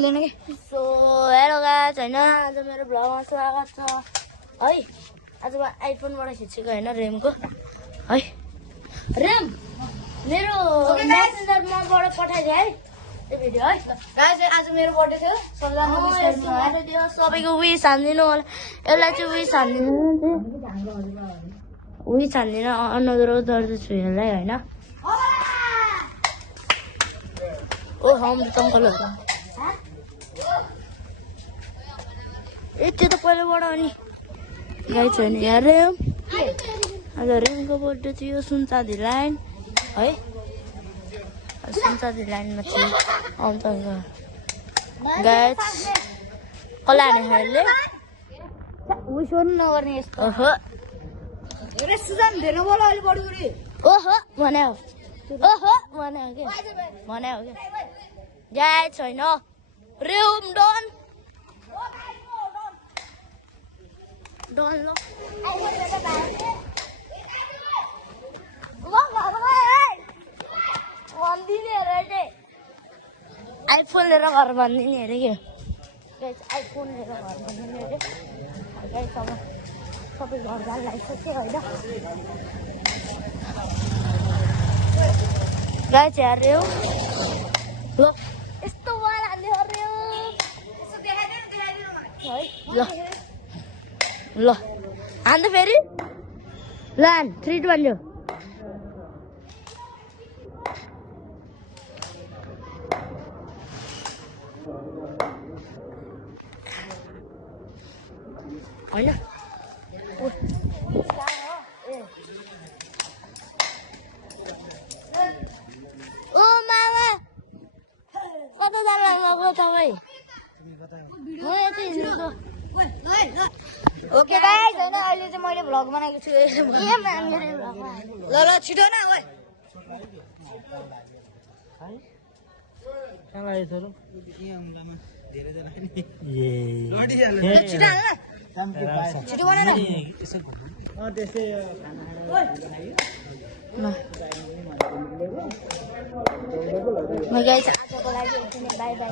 So hello guys हैन आज मेरो भ्लगमा स्वागत छ है। आज म आइफोनबाट खिचेको हैन रेमको है। रेम मेरो मेसेन्जरमाबाट पठाइदिए है त्यो भिडियो है। गाइस आज मेरो बर्थडे थियो सबैजना विश गर्नु है। सबैको विश हान्दिनु होला। यसलाई चाहिँ विश हान्दिनु विश हान्दिनु अनुरोध गर्दछु यसलाई हैन। ओ हम तंकल त्यो त पहिलाबाट अनि गाई छैन यहाँ रेम। आज रेमको बर्थडे थियो सुनचाँदी लाइन है। सुनचाँदी लाइनमा थियो आउँछ गाई कसलाई हाने खाले उयो नगर्ने यस्तो ओहो सुजान धेरै बोला अहिले बढी ओहो भने हो ओहो भने हो के गाई छैन RAM done Don't look. iPhone ले रहा घर बंदी नहीं है क्या? Guys, iPhone ले रहा घर बंदी नहीं है क्या? Guys, सब एक घर जान लाइक करते हैं ना? Guys, यार रे हो? लो, इस तो वाला ले रहे हो? इसको दिखाई दे लो ल हान्द फेरि लान 3 2 1 जो हैन ओ मामा कता जान लाग्नु तपाईँ म यति हिँड्छु ओके गाइस हैन अहिले चाहिँ मैले भ्लग बनाएको छु के मान्ने भ्लग ल ल छिटो न ओइ कहाँ लाग्यो छोरो छिटो हाल न छिटो बना न त्यसै म गाइस आजको लागि बाइ बाइ